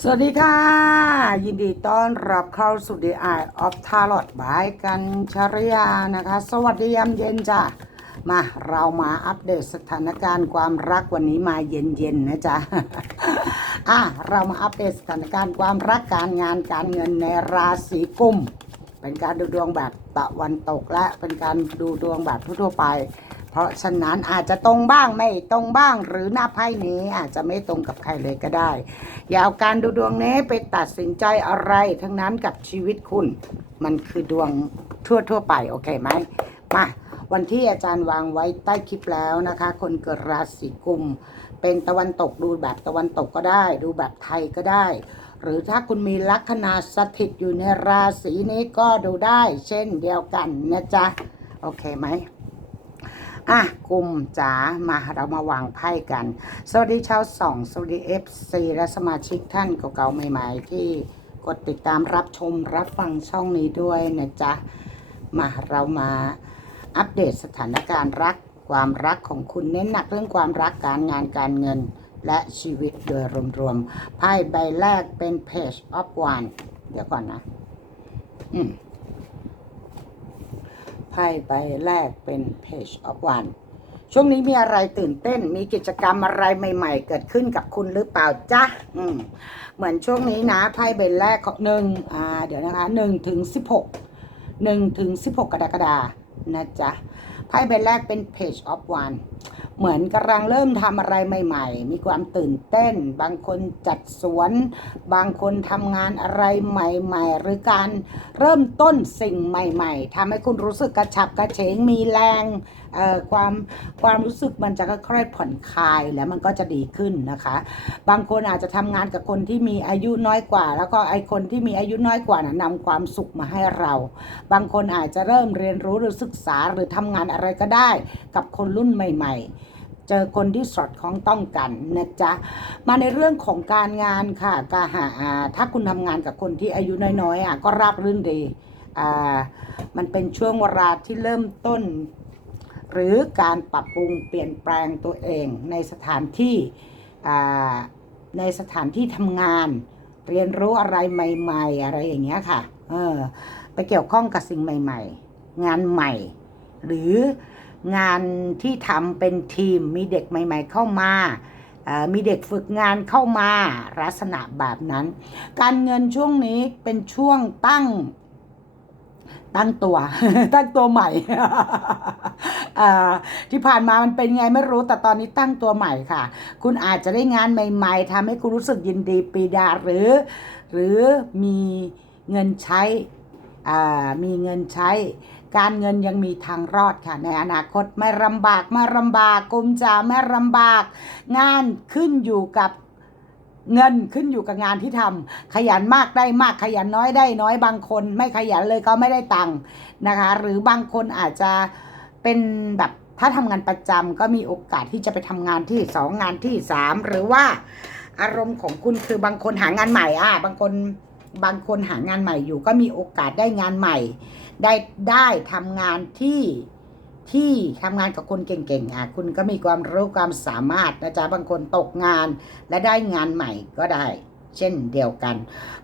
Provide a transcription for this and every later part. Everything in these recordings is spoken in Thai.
สวัสดีค่ะ ยินดีต้อนรับเข้าสู่ The Eye of Tarot บายกันชริยานะคะ สวัสดียามเย็นจ้ะ มาเรามาอัปเดตสถานการณ์ความรักวันนี้มาเย็นๆนะจ๊ะ อะ เรามาอัปเดตสถานการณ์ความรักการงานการเงินในราศีกุม เป็นการดูดวงแบบตะวันตกและเป็นการดูดวงแบบทั่วๆไป เพราะฉะนั้นอาจจะตรงบ้างไม่ตรงบ้างหรือหน้าไพ่นี้อาจจะไม่ตรงกับใครเลยก็ได้ อย่าเอาการดูดวงนี้ไปตัดสินใจอะไรทั้งนั้นกับชีวิตคุณ มันคือดวงทั่วทั่วไปโอเคไหมมาวันที่อาจารย์วางไว้ใต้คลิปแล้วนะคะ คนเกิดราศีกุม เป็นตะวันตกดูแบบตะวันตกก็ได้ ดูแบบไทยก็ได้ หรือถ้าคุณมีลัคนาสถิตอยู่ในราศีนี้ก็ดูได้ เช่นเดียวกันนะจ๊ะ โอเคไหม อะกลุ่มจ๋ามาเรามาวางไพ่กัน สวัสดีชาวสองสวัสดีเอฟซีและสมาชิกท่านเก่าๆใหม่ ๆ ที่กดติดตามรับชมรับฟังช่องนี้ด้วยนะจ๊ะ มาเรามาอัปเดตสถานการณ์รักความรักของคุณเน้นหนักเรื่องความรักการงานการเงินและชีวิตโดยรวมๆไพ่ใบแรกเป็น Page of One เดี๋ยวก่อนนะ อืม ไพ่ใบแรกเป็น Page of One ช่วงนี้มีอะไรตื่นเต้น มีกิจกรรมอะไรใหม่ ๆ เกิดขึ้นกับคุณหรือเปล่าจ๊ะอืมเหมือนช่วงนี้นะไพ่ใบแรกของหนึ่งอ่าเดี๋ยวนะคะหนึ่งถึงสิบหกหนึ่งถึงสิบหกกรกฎานะจ๊ะ ไพ่ใบแรกเป็น Page of One เหมือนกำลังเริ่มทำอะไรใหม่ ๆ มีความตื่นเต้น บางคนจัดสวน บางคนทำงานอะไรใหม่ ๆ หรือการเริ่มต้นสิ่งใหม่ ๆทำให้คุณรู้สึกกระฉับกระเฉงมีแรงเอ่อความความรู้สึกมันจะค่อยๆผ่อนคลายแล้วมันก็จะดีขึ้นนะคะ บางคนอาจจะทำงานกับคนที่มีอายุน้อยกว่า แล้วก็ไอคนที่มีอายุน้อยกว่านะนำความสุขมาให้เรา บางคนอาจจะเริ่มเรียนรู้หรือศึกษาหรือทำงานอะไรไรก็ได้ กับคนรุ่นใหม่ ๆ เจอคนที่สอดคล้องต้องกันนะจ๊ะมาในเรื่องของการงานค่ะกาหาถ้าคุณทำงานกับคนที่อายุน้อยๆอะก็ราบรื่นดีอ่ามันเป็นช่วงเวลาที่เริ่มต้น หรือการปรับปรุงเปลี่ยนแปลงตัวเองในสถานที่อ่าในสถานที่ทำงาน เรียนรู้อะไรใหม่ ๆ อะไรอย่างเงี้ยค่ะ เออ ไปเกี่ยวข้องกับสิ่งใหม่ ๆ งานใหม่ หรืองานที่ทำเป็นทีมมีเด็กใหม่ ๆ เข้ามามีเด็กฝึกงานเข้ามาลักษณะแบบนั้น การเงินช่วงนี้เป็นช่วงตั้ง ตั้งตัว ตั้งตัวใหม่ที่ผ่านมามันเป็นไงไม่รู้แต่ตอนนี้ตั้งตัวใหม่ค่ะ คุณอาจจะได้งานใหม่ ๆทำให้คุณรู้สึกยินดีปีดาหรือ หรือมีเงินใช้มีเงินใช้ การเงินยังมีทางรอดค่ะ ในอนาคตไม่ลำบากไม่ลำบากกุมจะไม่ลำบาก งานขึ้นอยู่กับเงินขึ้นอยู่กับงานที่ทำขยันมากได้มากขยันน้อยได้น้อยบางคน ไม่ขยันเลยก็ไม่ได้ตังค์นะคะ หรือบางคนอาจจะเป็นแบบถ้าทำงานประจำก็มีโอกาสที่จะไปทำงานที่สองงานที่สามหรือว่าอารมณ์ของคุณคือบางคนหางานใหม่อะบางคน บางคนหางานใหม่อยู่ ก็มีโอกาสได้งานใหม่ ได้ได้ทำงานที่ที่ทำงานกับคนเก่งๆอะคุณก็มีความรู้ความสามารถนะจ๊ะบางคนตกงานและได้งานใหม่ก็ได้ เช่นเดียวกัน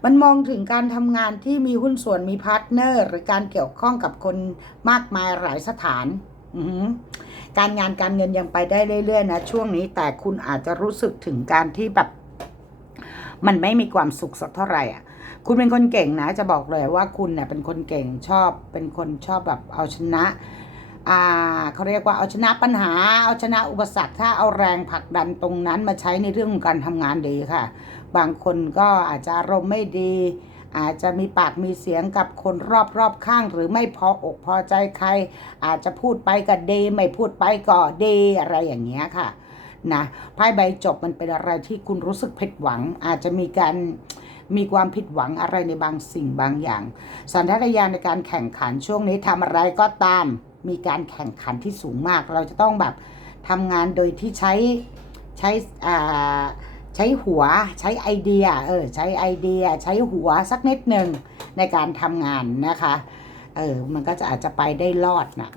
มันมองถึงการทำงานที่มีหุ้นส่วนมีพาร์ทเนอร์ หรือการเกี่ยวข้องกับคนมากมายหลายสถานการงานการเงินยังไปได้เรื่อยๆนะช่วงนี้แต่คุณอาจจะรู้สึกถึงการที่แบบมันไม่มีความสุขสักเท่าไหร่อะ คุณเป็นคนเก่งนะ จะบอกเลยว่าคุณเนี่ยเป็นคนเก่งชอบ เป็นคนชอบแบบเอาชนะอ่าเขาเรียกว่าเอาชนะปัญหา เอาชนะอุปสรรคถ้าเอาแรงผลักดันตรงนั้นมาใช้ในเรื่องของการทำงานดีค่ะ บางคนก็อาจจะอารมณ์ไม่ดี อาจจะมีปากมีเสียงกับคนรอบๆข้าง หรือไม่พออกพอใจใคร อาจจะพูดไปก็เดไม่พูดไปก็เดอะไรอย่างเงี้ยค่ะนะไพ่ใบจบมันเป็นอะไรที่คุณรู้สึกผิดหวัง อาจจะมีการ มีความผิดหวังอะไรในบางสิ่งบางอย่าง สัญชาตญาณในการแข่งขันช่วงนี้ทำอะไรก็ตาม มีการแข่งขันที่สูงมาก เราจะต้องแบบทำงานโดยที่ใช้ใช้อ่าใช้หัวใช้ไอเดียเออใช้ไอเดีย ใช้หัวสักนิดหนึ่งในการทำงานนะคะ เออมันก็จะอาจจะไปได้รอดนะ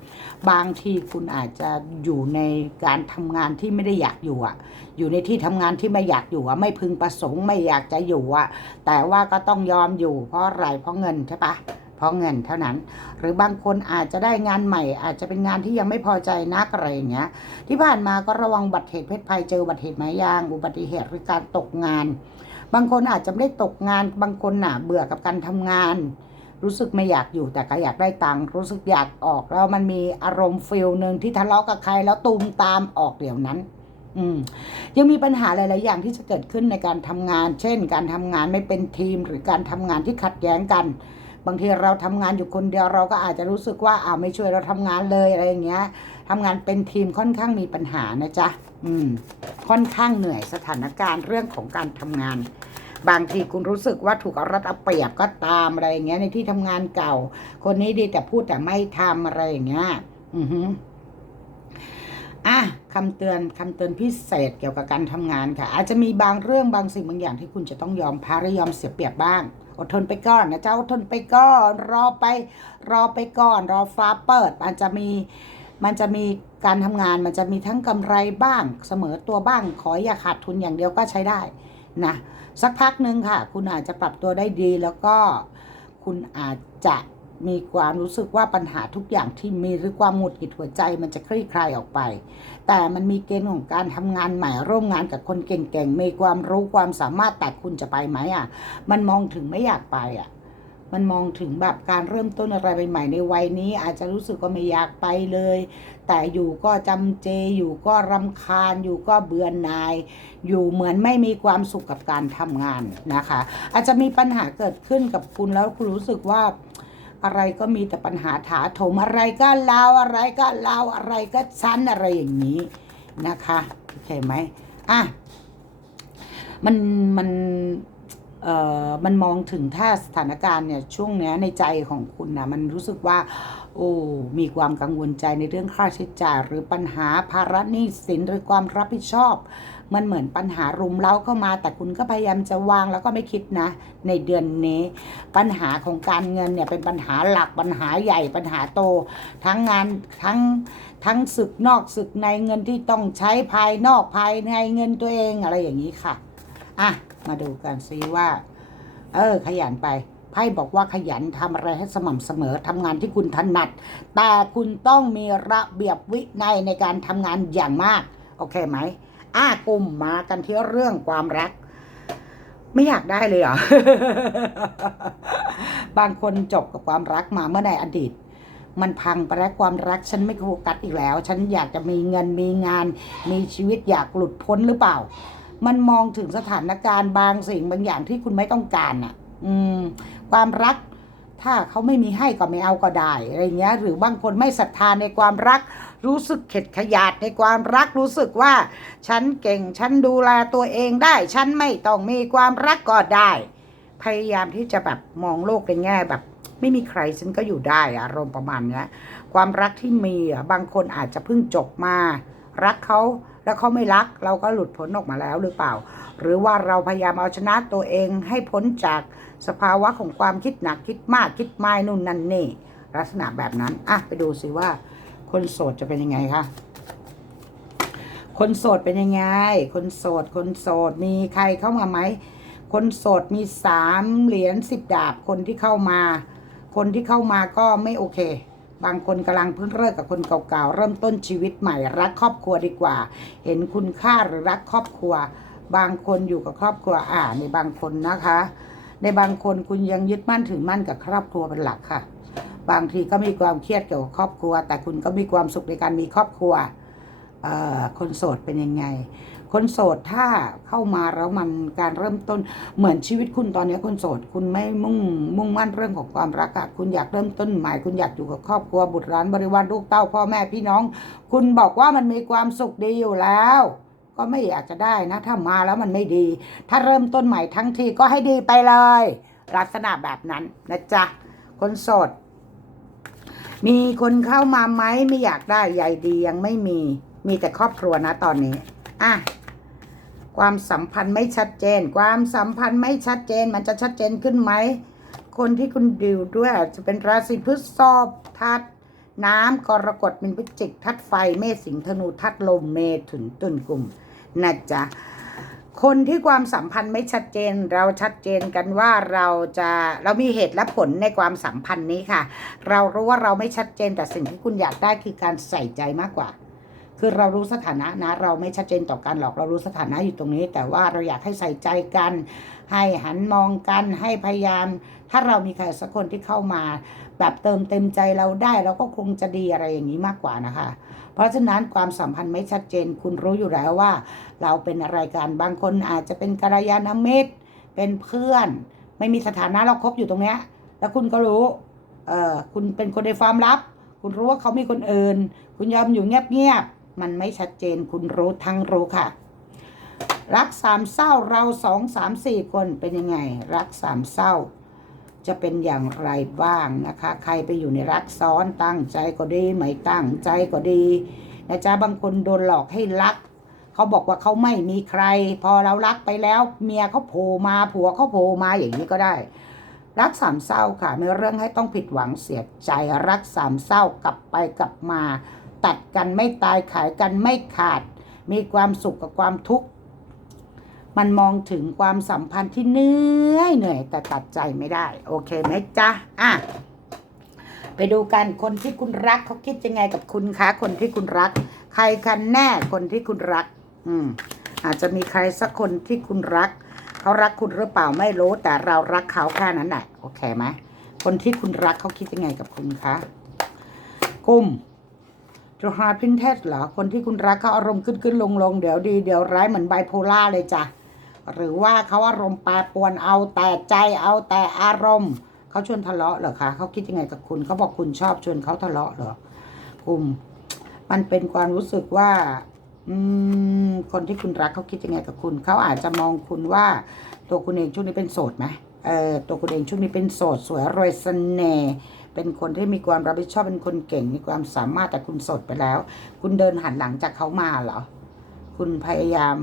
บางทีคุณอาจจะอยู่ในการทำงานที่ไม่ได้อยากอยู่อะ อยู่ในที่ทำงานที่ไม่อยากอยู่อะ ไม่พึงประสงค์ไม่อยากจะอยู่อะ แต่ว่าก็ต้องยอมอยู่ เพราะอะไรเพราะเงินใช่ปะเพราะเงินเท่านั้น หรือบางคนอาจจะได้งานใหม่ อาจจะเป็นงานที่ยังไม่พอใจนักอะไรอย่างเงี้ย ที่ผ่านมาก็ระวังบัติเหตุเพศภัยเจอบัติเหตุไม้ยาง อุบัติเหตุหรือการตกงาน บางคนอาจจะไม่ได้ตกงาน บางคนน่ะเบื่อกับการทำงาน รู้สึกไม่อยากอยู่แต่ก็อยากได้ตังค์รู้สึกอยากออกแล้วมันมีอารมณ์ฟิลหนึ่งที่ทะเลาะกับใครแล้วตูมตามออกเดี๋ยวนั้น อืมยังมีปัญหาหลาย ๆ อย่างที่จะเกิดขึ้นในการทำงาน เช่น การทำงานไม่เป็นทีมหรือการทำงานที่ขัดแย้งกัน บางทีเราทำงานอยู่คนเดียวเราก็อาจจะรู้สึกว่าอ้าวไม่ช่วยเราทำงานเลยอะไรอย่างเงี้ยทำงานเป็นทีมค่อนข้างมีปัญหานะจ๊ะอืมค่อนข้างเหนื่อยสถานการณ์เรื่องของการทำงาน บางทีคุณรู้สึกว่าถูกเอารัดเอาเปรียบก็ตามอะไรอย่างเงี้ยในที่ทำงานเก่า คนนี้ดีแต่พูดแต่ไม่ทำอะไรอย่างเงี้ยอือฮึอะคำเตือนคำเตือนพิเศษเกี่ยวกับการทำงานค่ะ อาจจะมีบางเรื่องบางสิ่งบางอย่างที่คุณจะต้องยอมแพ้หรือยอมเสียเปรียบบ้าง อดทนไปก่อนนะเจ้าอดทนไปก่อน รอไป รอไปก่อน รอฟ้าเปิดมันจะมีมันจะมีการทำงานมันจะมีทั้งกำไรบ้างเสมอตัวบ้าง ขออย่าขาดทุนอย่างเดียวก็ใช้ได้นะ สักพักหนึ่งค่ะ คุณอาจจะปรับตัวได้ดีแล้วก็คุณอาจจะมีความรู้สึกว่าปัญหาทุกอย่างที่มีหรือความหงุดหงิดหัวใจมันจะคลี่คลายออกไป แต่มันมีเกณฑ์ของการทำงานใหม่ร่วมงานกับคนเก่งๆ มีความรู้ความสามารถแต่คุณจะไปไหมอะ มันมองถึงไม่อยากไปอะ มันมองถึงแบบการเริ่มต้นอะไรใหม่ๆในวัยนี้ อาจจะรู้สึกว่าไม่อยากไปเลย แต่อยู่ก็จำเจอยู่ก็รำคาญอยู่ก็เบื่อหน่าย อยู่เหมือนไม่มีความสุขกับการทำงานนะคะ อาจจะมีปัญหาเกิดขึ้นกับคุณแล้วคุณรู้สึกว่าอะไรก็มีแต่ปัญหาถาโถมอะไรก็เลาอะไรก็เลาอะไรก็ชั้นอะไรอย่างนี้นะคะโอเคไหมอะมันมัน มันมองถึงถ้าสถานการณ์เนี่ยช่วงนี้ในใจของคุณนะมันรู้สึกว่า โอ้มีความกังวลใจในเรื่องค่าใช้จ่ายหรือปัญหาภาระหนี้สินหรือความรับผิดชอบ มันเหมือนปัญหารุมเร้าเข้ามา แต่คุณก็พยายามจะวางแล้วก็ไม่คิดนะ ในเดือนนี้ ปัญหาของการเงินเนี่ยเป็นปัญหาหลักปัญหาใหญ่ปัญหาโต ทั้งงานทั้งทั้งศึกนอกศึกในเงินที่ต้องใช้ภายนอกภายในเงินตัวเองอะไรอย่างนี้ค่ะ อะ มาดูกันซิว่า เออ ขยันไปไพ่บอกว่าขยันทำอะไรให้สม่ำเสมอทำงานที่คุณถนัด แต่คุณต้องมีระเบียบวินัยในการทำงานอย่างมาก โอเคไหมอะกลุ่มมากันที่เรื่องความรัก ไม่อยากได้เลยเหรอ บางคนจบกับความรักมาเมื่อในอดีต มันพังไปแล้วความรัก ฉันไม่โฟกัสอีกแล้ว ฉันอยากจะมีเงินมีงาน มีชีวิตอยากหลุดพ้นหรือเปล่า มันมองถึงสถานการณ์บางสิ่งบางอย่างที่คุณไม่ต้องการอะ อืม ความรัก ถ้าเขาไม่มีให้ก็ไม่เอาก็ได้อะไรเงี้ย หรือบางคนไม่ศรัทธาในความรัก รู้สึกเข็ดขยาดในความรักรู้สึกว่า ฉันเก่งฉันดูแลตัวเองได้ ฉันไม่ต้องมีความรักก็ได้ พยายามที่จะแบบมองโลกในแง่แบบไม่มีใครฉันก็อยู่ได้อะอารมณ์ประมาณเนี้ย ความรักที่มีอะบางคนอาจจะเพิ่งจบมา รักเขา แล้วเขาไม่รักเราก็หลุดพ้นออกมาแล้วหรือเปล่า หรือว่าเราพยายามเอาชนะตัวเองให้พ้นจากสภาวะของความคิดหนักคิดมากคิดไม่นู่นนั่นนี่ ลักษณะแบบนั้นอะไปดูสิว่า คนโสดจะเป็นยังไงคะคนโสดเป็นยังไง คนโสด คนโสดมีใครเข้ามาไหม คนโสดมีสามเหรียญสิบดาบคนที่เข้ามา คนที่เข้ามาก็ไม่โอเค บางคนกำลังเพิ่งเลิกกับคนเก่าๆ เริ่มต้นชีวิตใหม่รักครอบครัวดีกว่า เห็นคุณค่าหรือรักครอบครัว บางคนอยู่กับครอบครัวอ่าในบางคนนะคะ ในบางคนคุณยังยึดมั่นถือมั่นกับครอบครัวเป็นหลักค่ะ บางทีก็มีความเครียดเกี่ยวกับครอบครัว แต่คุณก็มีความสุขในการมีครอบครัวคนโสดเป็นยังไง คนโสดถ้าเข้ามาแล้วมันการเริ่มต้นเหมือนชีวิตคุณตอนนี้คนโสด คุณไม่มุ่งมุ่งมั่นเรื่องของความรักอะคุณอยากเริ่มต้นใหม่คุณอยากอยู่กับครอบครัวบุตรหลานบริวารลูกเต้าพ่อแม่พี่น้อง คุณบอกว่ามันมีความสุขดีอยู่แล้ว ก็ไม่อยากจะได้นะ ถ้ามาแล้วมันไม่ดี ถ้าเริ่มต้นใหม่ทั้งทีก็ให้ดีไปเลย ลักษณะแบบนั้นนะจ๊ะคนโสดมีคนเข้ามาไหมไม่อยากได้ใหญ่ดียังไม่มี มีแต่ครอบครัวนะตอนนี้ อะ ความสัมพันธ์ไม่ชัดเจน ความสัมพันธ์ไม่ชัดเจน มันจะชัดเจนขึ้นไหม คนที่คุณดิวด้วยจะเป็นราศีพฤษภทัดน้ำกรกฎเป็นพิจิกทัดไฟ เมษสิงธนูทัดลมเมถุนตุลกลุ่มนะจ๊ะคนที่ความสัมพันธ์ไม่ชัดเจน เราชัดเจนกันว่าเราจะเรามีเหตุและผลในความสัมพันธ์นี้ค่ะ เรารู้ว่าเราไม่ชัดเจนแต่สิ่งที่คุณอยากได้คือการใส่ใจมากกว่า คือเรารู้สถานะนะ เราไม่ชัดเจนต่อกันหรอกเรารู้สถานะอยู่ตรงนี้ แต่ว่าเราอยากให้ใส่ใจกัน ให้หันมองกันให้พยายาม ถ้าเรามีใครสักคนที่เข้ามา แบบเติมเต็มใจเราได้เราก็คงจะดีอะไรอย่างนี้มากกว่านะคะ เพราะฉะนั้นความสัมพันธ์ไม่ชัดเจน คุณรู้อยู่แล้วว่า เราเป็นอะไรกันบางคนอาจจะเป็นกัลยาณมิตรเป็นเพื่อน ไม่มีสถานะเราคบอยู่ตรงเนี้ยแล้วคุณก็รู้เออคุณเป็นคนในความลับ คุณรู้ว่าเขามีคนอื่น คุณยอมอยู่เงียบๆ มันไม่ชัดเจนคุณรู้ทั้งรู้ค่ะ รักสามเศร้าเราสองสามสี่คนเป็นยังไง รักสามเศร้า จะเป็นอย่างไรบ้างนะคะ ใครไปอยู่ในรักซ้อนตั้งใจก็ดีไม่ตั้งใจก็ดีนะจ๊ะบางคนโดนหลอกให้รักเขาบอกว่าเขาไม่มีใคร พอเรารักไปแล้วเมียเขาโผล่มาผัวเขาโผล่มาอย่างนี้ก็ได้ รักสามเศร้าค่ะไม่เรื่องให้ต้องผิดหวังเสียใจรักสามเศร้ากลับไปกลับมา ตัดกันไม่ตายขายกันไม่ขาด มีความสุขกับความทุกข์มันมองถึงความสัมพันธ์ที่เหนื่อยเหนื่อยแต่ตัดใจไม่ได้ โอเคไหมจ๊ะอะไปดูกันคนที่คุณรักเขาคิดยังไงกับคุณคะคนที่คุณรัก ใครกันแน่คนที่คุณรัก อืม อาจจะมีใครสักคนที่คุณรักเขารักคุณหรือเปล่าไม่รู้ แต่เรารักเขาแค่นั้นแหละโอเคไหมคนที่คุณรักเขาคิดยังไงกับคุณคะกุม จูฮาพินเทสเหรอ คนที่คุณรักเขาอารมณ์ขึ้นขึ้นลงลงเดี๋ยวดีเดี๋ยวร้ายเหมือนไบโพล่าเลยจ้ะ หรือว่าเขาอารมณ์แปรปรวนเอาแต่ใจเอาแต่อารมณ์เขาชวนทะเลาะเหรอคะเขาคิดยังไงกับคุณเขาบอกคุณชอบชวนเขาทะเลาะเหรอกุมมันเป็นความรู้สึกว่าอืมคนที่คุณรักเขาคิดยังไงกับคุณ เขาอาจจะมองคุณว่า ตัวคุณเองช่วงนี้เป็นโสดไหมเออตัวคุณเองช่วงนี้เป็นโสดสวยรวยเสน่ห์ เป็นคนที่มีความรับผิดชอบเป็นคนเก่งมีความสามารถแต่คุณสดไปแล้ว คุณเดินหันหลังจากเขามาเหรอ คุณพยายาม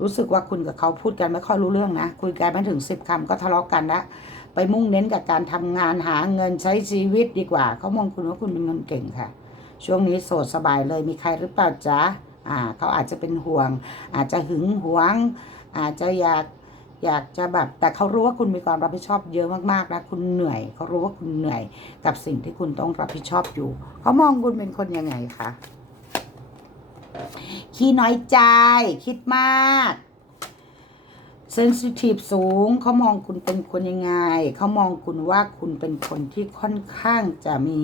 รู้สึกว่าคุณกับเขาพูดกันไม่ค่อยรู้เรื่องนะ คุยกันไม่ถึงสิบคำก็ทะเลาะกันละไปมุ่งเน้นกับการทำงานหาเงินใช้ชีวิตดีกว่า เขามองคุณว่าคุณเป็นคนเก่งค่ะ ช่วงนี้โสดสบายเลยมีใครหรือเปล่าจ๊ะอ่า เขาอาจจะเป็นห่วง อาจจะหึงหวง อาจจะอยาก อยากจะแบบแต่เขารู้ว่าคุณมีความรับผิดชอบเยอะมากๆนะคุณเหนื่อยเขารู้ว่าคุณเหนื่อยกับสิ่งที่คุณต้องรับผิดชอบอยู่เขามองคุณเป็นคนยังไงคะขี้น้อยใจคิดมากเซนซิทีฟสูงเขามองคุณเป็นคนยังไงเขามองคุณว่าคุณเป็นคนที่ค่อนข้างจะมี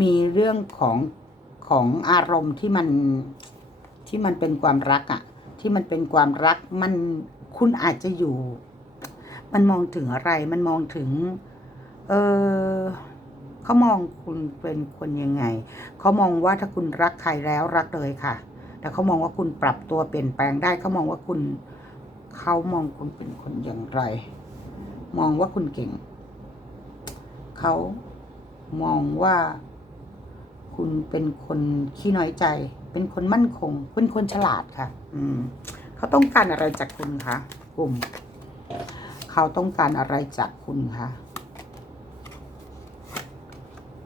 มีเรื่องของของอารมณ์ที่มันที่มันเป็นความรักอะที่มันเป็นความรักมัน คุณอาจจะอยู่ มันมองถึงอะไร มันมองถึง เออเขามองคุณเป็นคนยังไง เขามองว่าถ้าคุณรักใครแล้วรักเลยค่ะ แต่เขามองว่าคุณปรับตัวเปลี่ยนแปลงได้ เขามองว่าคุณ เขามองคุณเป็นคนอย่างไร มองว่าคุณเก่ง เขามองว่าคุณเป็นคนขี้น้อยใจ เป็นคนมั่นคง เป็นคนฉลาดค่ะ อืม เขาต้องการอะไรจากคุณคะกลุ่ม เขาต้องการอะไรจากคุณคะ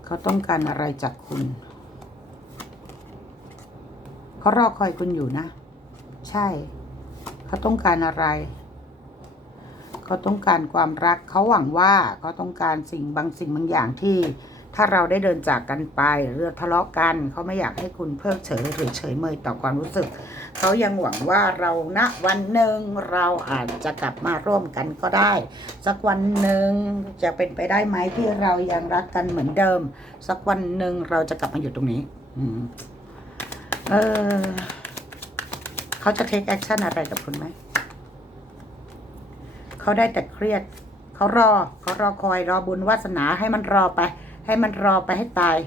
เขาต้องการอะไรจากคุณเขารอคอยคุณอยู่นะ ใช่ เขาต้องการอะไร เขาต้องการความรัก เขาหวังว่าเขาต้องการสิ่งบางสิ่งบางอย่างที่ ถ้าเราได้เดินจากกันไปหรือทะเลาะกัน เขาไม่อยากให้คุณเพิกเฉยหรือเฉยเมยต่อความรู้สึก เขายังหวังว่าเราณวันหนึ่งเราอาจจะกลับมาร่วมกันก็ได้ สักวันหนึ่งจะเป็นไปได้ไหมที่เรายังรักกันเหมือนเดิม สักวันหนึ่งเราจะกลับมาอยู่ตรงนี้ อืมเออเขาจะเทคแอคชั่นอะไรกับคุณไหม เขาได้แต่เครียด เขารอ เขารอคอยรอบุญวาสนาให้มันรอไป ให้มันรอไปให้ตาย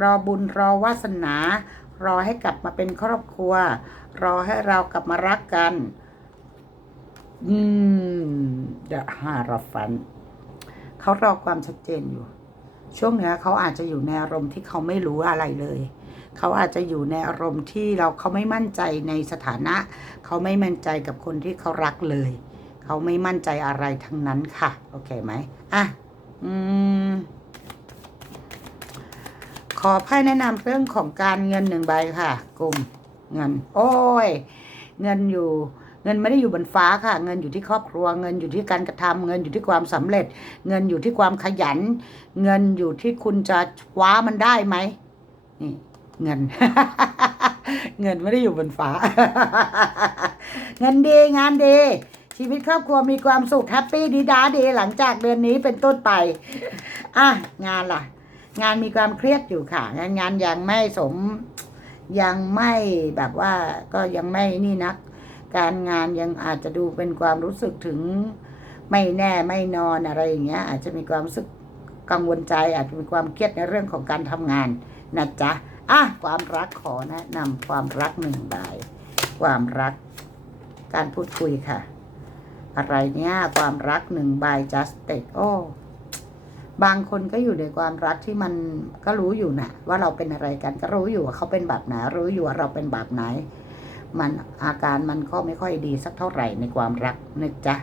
รอบุญรอวาสนา รอให้กลับมาเป็นครอบครัว รอให้เรากลับมารักกัน อืมเดอะฮารฟันเขารอความชัดเจนอยู่ ช่วงเนี้ยเขาอาจจะอยู่ในอารมณ์ที่เขาไม่รู้อะไรเลยเขาอาจจะอยู่ในอารมณ์ที่เราเขาไม่มั่นใจในสถานะ เขาไม่มั่นใจกับคนที่เขารักเลย เขาไม่มั่นใจอะไรทั้งนั้นค่ะ โอเคไหมอะ อืม ขอไพ่แนะนำเรื่องของการเงินหนึ่งใบค่ะ กลุ่มเงิน โอ้ย เงินอยู่เงินไม่ได้อยู่บนฟ้าค่ะ เงินอยู่ที่ครอบครัว เงินอยู่ที่การกระทำเงินอยู่ที่ความสำเร็จ เงินอยู่ที่ความขยัน เงินอยู่ที่คุณจะคว้ามันได้ไหมนี่เงิน เงินไม่ได้อยู่บนฟ้า เงินดีงานดี ชีวิตครอบครัวมีความสุขแฮปปี้ดีด้าดีหลังจากเดือนนี้เป็นต้นไป อะงานล่ะ งานมีความเครียดอยู่ค่ะ งานงานยังไม่สมยังไม่แบบว่าก็ยังไม่นี่นัก การงานยังอาจจะดูเป็นความรู้สึกถึงไม่แน่ไม่นอนอะไรอย่างเงี้ย อาจจะมีความรู้สึกกังวลใจ อาจจะมีความเครียดในเรื่องของการทำงานนะจ๊ะอะความรักขอแนะนำความรักหนึ่งใบความรัก การพูดคุยค่ะ อะไรเนี่ยความรักหนึ่งใบ just take โอ้ บางคนก็อยู่ในความรักที่มันก็รู้อยู่นะว่าเราเป็นอะไรกันก็รู้อยู่ว่าเขาเป็นแบบไหนรู้อยู่ว่าเราเป็นแบบไหน มันอาการมันก็ไม่ค่อยดีสักเท่าไหร่ในความรักนะจ๊ะ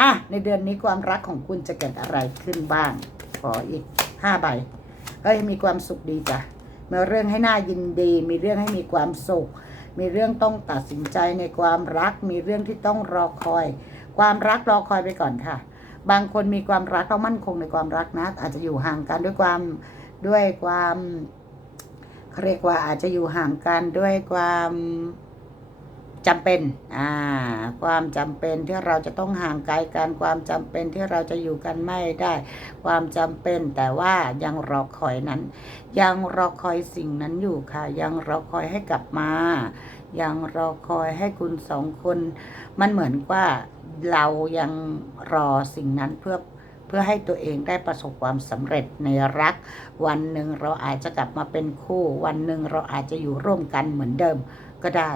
อะในเดือนนี้ความรักของคุณจะเกิดอะไรขึ้นบ้างขออีกห้าใบเอ้ยมีความสุขดีจ้ะมีเรื่องให้น่ายินดี มีเรื่องให้มีความสุข มีเรื่องต้องตัดสินใจในความรัก มีเรื่องที่ต้องรอคอย ความรักรอคอยไปก่อนค่ะ บางคนมีความรักเรามั่นคงในความรักนะ อาจจะอยู่ห่างกันด้วยความด้วยความเขาเรียกว่าอาจจะอยู่ห่างกันด้วยความ จำเป็น อ่า ความจำเป็นที่เราจะต้องห่างไกลกัน ความจำเป็นที่เราจะอยู่กันไม่ได้ ความจำเป็นแต่ว่ายังรอคอยนั้น ยังรอคอยสิ่งนั้นอยู่ค่ะ ยังรอคอยให้กลับมา ยังรอคอยให้คุณสองคน มันเหมือนว่าเรายังรอสิ่งนั้นเพื่อเพื่อให้ตัวเองได้ประสบความสำเร็จในรัก วันหนึ่งเราอาจจะกลับมาเป็นคู่ วันหนึ่งเราอาจจะอยู่ร่วมกันเหมือนเดิมก็ได้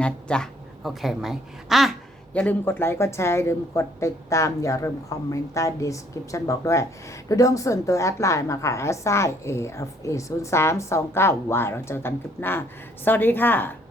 นะจ๊ะ โอเคไหมอะ อย่าลืมกดไลค์ กดแชร์ ลืมกดติดตาม อย่าลืมคอมเมนต์ใต้ description บอกด้วย ดูดวงส่วนตัวแอดไลน์มาค่ะแอดไซเอฟเอศูนย์สามสองเก้าวายเราเจอกันคลิปหน้า สวัสดีค่ะ